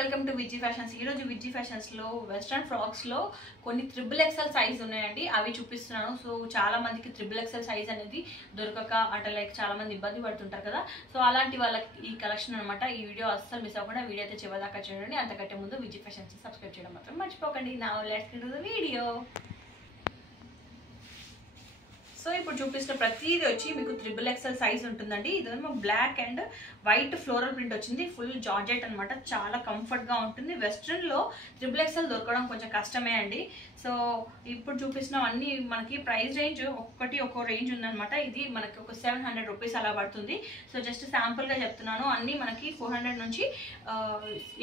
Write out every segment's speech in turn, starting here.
Welcome to విజీ fashions. ఈ రోజు విజీ fashions లో వెస్ట్రన్ ఫ్రాక్స్ లో కొన్ని XXL సైజ్ ఉన్నాయండి. అవి చూపిస్తున్నాను. సో చాలా మందికి XXL సైజ్ అనేది దొరకక అట లైక్ చాలా మంది ఇబ్బంది పడుతుంటారు కదా. సో అలాంటి వాళ్ళకి ఈ కలెక్షన్ అనమాట. ఈ వీడియో అస్సలు మిస్ అవ్వకుండా వీడియో అయితే చివరిదాకా చూడండి. అంతకంటే ముందు విజీ ఫ్యాషన్స్ సబ్స్క్రైబ్ చేయడం మాత్రం మర్చిపోకండి. Now let's get to the video. So ఇప్పుడు చూపిస్తున్న ప్రతిదీ వచ్చి మీకు XXL సైజ్ ఉంటుందండి. ఇదేమో black and white floral print వచ్చింది. ఫుల్ జార్జెట్ అనమాట. చాలా కంఫర్ట్ గా ఉంటుంది. వెస్ట్రన్ లో XXL దొరకడం కొంచెం కష్టమే అండి. సో ఇప్పుడు చూపిస్తున్న అన్ని మనకి ప్రైస్ రేంజ్ ఒక్కో రేంజ్ ఉందన్నమాట. ఇది మనకి ఒక 700 రూపీస్ అలా పడుతుంది. సో జస్ట్ శాంపుల్ గా చెప్తున్నాను. అన్ని మనకి 400 నుంచి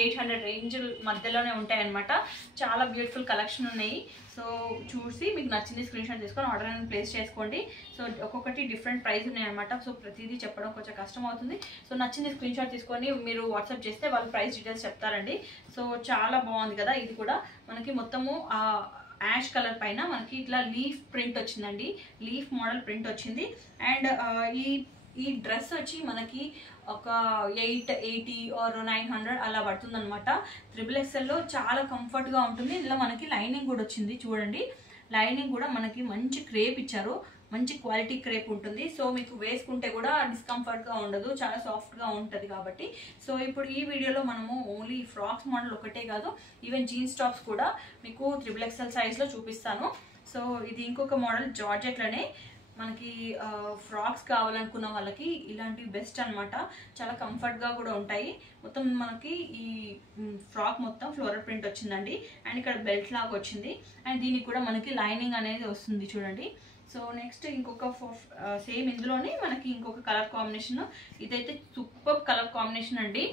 800 రేంజ్ మధ్యలోనే ఉంటాయి అనమాట. చాలా బ్యూటిఫుల్ కలెక్షన్ ఉన్నాయి. సో చూసి మీకు నచ్చింది స్క్రీన్ షాట్ తీసుకొని ఆర్డర్ అనేది ప్లేస్ చేసుకోండి. సో ఒక్కొక్కటి డిఫరెంట్ ప్రైస్ ఉన్నాయన్నమాట. సో ప్రతిదీ చెప్పడం కొంచెం కష్టం అవుతుంది. సో నచ్చింది స్క్రీన్ షాట్ తీసుకొని మీరు వాట్సాప్ చేస్తే వాళ్ళు ప్రైస్ డీటెయిల్స్ చెప్తారండి. సో చాలా బాగుంది కదా. ఇది కూడా మనకి మొత్తము యాష్ కలర్ పైన మనకి ఇట్లా లీఫ్ ప్రింట్ వచ్చిందండి. లీఫ్ మోడల్ ప్రింట్ వచ్చింది. అండ్ ఈ డ్రెస్ వచ్చి మనకి ఒక 880 ఆర్ 900 అలా పడుతుంది అనమాట. XXL లో చాలా కంఫర్ట్ గా ఉంటుంది. ఇందులో మనకి లైనింగ్ కూడా వచ్చింది చూడండి. లైనింగ్ కూడా మనకి మంచి క్రేప్ ఇచ్చారు. మంచి క్వాలిటీ క్రేప్ ఉంటుంది. సో మీకు వేసుకుంటే కూడా డిస్కంఫర్ట్ గా ఉండదు. చాలా సాఫ్ట్ గా ఉంటుంది కాబట్టి. సో ఇప్పుడు ఈ వీడియోలో మనము ఓన్లీ ఫ్రాక్స్ మోడల్ ఒకటే కాదు, ఈవెన్ జీన్స్ టాప్స్ కూడా మీకు XXL సైజ్ లో చూపిస్తాను. సో ఇది ఇంకొక మోడల్ జార్జెట్ లోనే మనకి ఫ్రాక్స్ కావాలనుకున్న వాళ్ళకి ఇలాంటివి బెస్ట్ అనమాట. చాలా కంఫర్ట్ గా కూడా ఉంటాయి. మొత్తం మనకి ఈ ఫ్రాక్ మొత్తం ఫ్లోరల్ ప్రింట్ వచ్చిందండి. అండ్ ఇక్కడ బెల్ట్ లాగా వచ్చింది. అండ్ దీనికి కూడా మనకి లైనింగ్ అనేది వస్తుంది చూడండి. సో నెక్స్ట్ ఇంకొక సేమ్ ఇందులోనే మనకి ఇంకొక కలర్ కాంబినేషన్. ఇదైతే సూపర్ కలర్ కాంబినేషన్ అండి.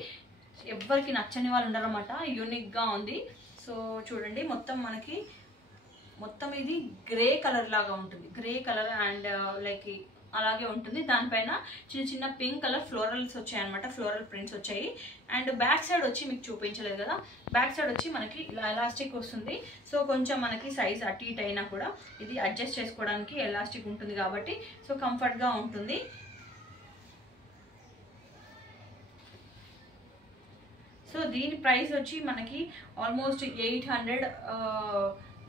ఎవరికి నచ్చని వాళ్ళు ఉండరన్నమాట. యూనిక్ గా ఉంది. సో చూడండి మొత్తం ఇది గ్రే కలర్ లాగా ఉంటుంది. గ్రే కలర్ అండ్ లైక్ అలాగే ఉంటుంది. దానిపైన చిన్న చిన్న పింక్ కలర్ ఫ్లోరల్స్ వచ్చాయి అనమాట. ఫ్లోరల్ ప్రింట్స్ వచ్చాయి. అండ్ బ్యాక్ సైడ్ వచ్చి మీకు చూపించలేదు కదా. బ్యాక్ సైడ్ వచ్చి మనకి ఇలా ఎలాస్టిక్ వస్తుంది. సో కొంచెం మనకి సైజ్ అటు ఇటు అయినా కూడా ఇది అడ్జస్ట్ చేసుకోవడానికి ఎలాస్టిక్ ఉంటుంది కాబట్టి సో కంఫర్ట్ గా ఉంటుంది. సో దీని ప్రైస్ వచ్చి మనకి ఆల్మోస్ట్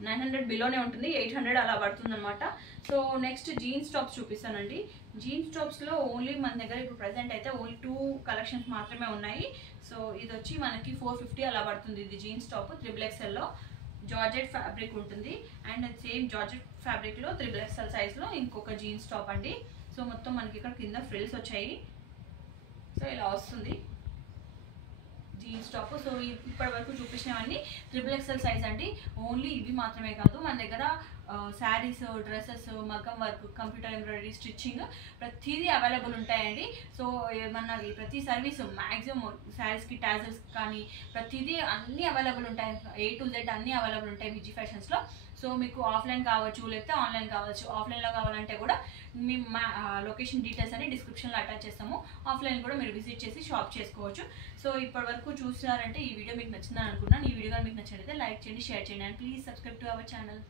900 బిలోనే ఉంటుంది. 800 అలా పడుతుంది అనమాట. సో నెక్స్ట్ జీన్స్ టాప్స్ చూపిస్తానండి. జీన్స్ టాప్స్ లో ఓన్లీ మన దగ్గర ఇప్పుడు ప్రెసెంట్ అయితే ఓన్లీ 2 కలెక్షన్స్ మాత్రమే ఉన్నాయి. సో ఇది వచ్చి మనకి 450 అలా పడుతుంది. ఇది జీన్స్ టాప్ XXL లో జార్జెట్ ఫ్యాబ్రిక్ ఉంటుంది. అండ్ సేమ్ జార్జెట్ ఫ్యాబ్రిక్ లో XXL సైజ్ లో ఇంకొక జీన్స్ టాప్ అండి. సో మొత్తం మనకి ఇక్కడ కింద ఫ్రిల్స్ వచ్చాయి. సో ఇలా వస్తుంది జీన్స్ టాప్. సో ఇప్పటి వరకు చూపించినవన్నీ XXL సైజ్ అండి. ఓన్లీ ఇవి మాత్రమే కాదు, మన దగ్గర శారీస్, డ్రెస్సెస్, మగ్గం వర్క్, కంప్యూటర్ ఎంబ్రాయిడరీ, స్టిచ్చింగ్ ప్రతిదీ అవైలబుల్ ఉంటాయండి. సో మన ప్రతి సర్వీస్ మ్యాక్సిమం శారీస్కి టాజల్స్ కానీ ప్రతిదీ అన్నీ అవైలబుల్ ఉంటాయి. A to Z అన్నీ అవైలబుల్ ఉంటాయి విజీ ఫ్యాషన్స్లో. సో మీకు ఆఫ్లైన్ కావచ్చు లేకపోతే ఆన్లైన్ కావచ్చు. ఆఫ్లైన్లో కావాలంటే కూడా మేము మా లొకేషన్ డీటెయిల్స్ అని డిస్క్రిప్షన్లో అటాచ్ చేస్తాము. ఆఫ్లైన్ కూడా మీరు విజిట్ చేసి షాప్ చేసుకోవచ్చు. సో ఇప్పటి వరకు చూసారంటే ఈ వీడియో మీకు నచ్చిందని అనుకున్నాను. ఈ వీడియో కానీ మీకు నచ్చినట్లయితే లైక్ చేయండి, షేర్ చేయండి and please subscribe to our channel.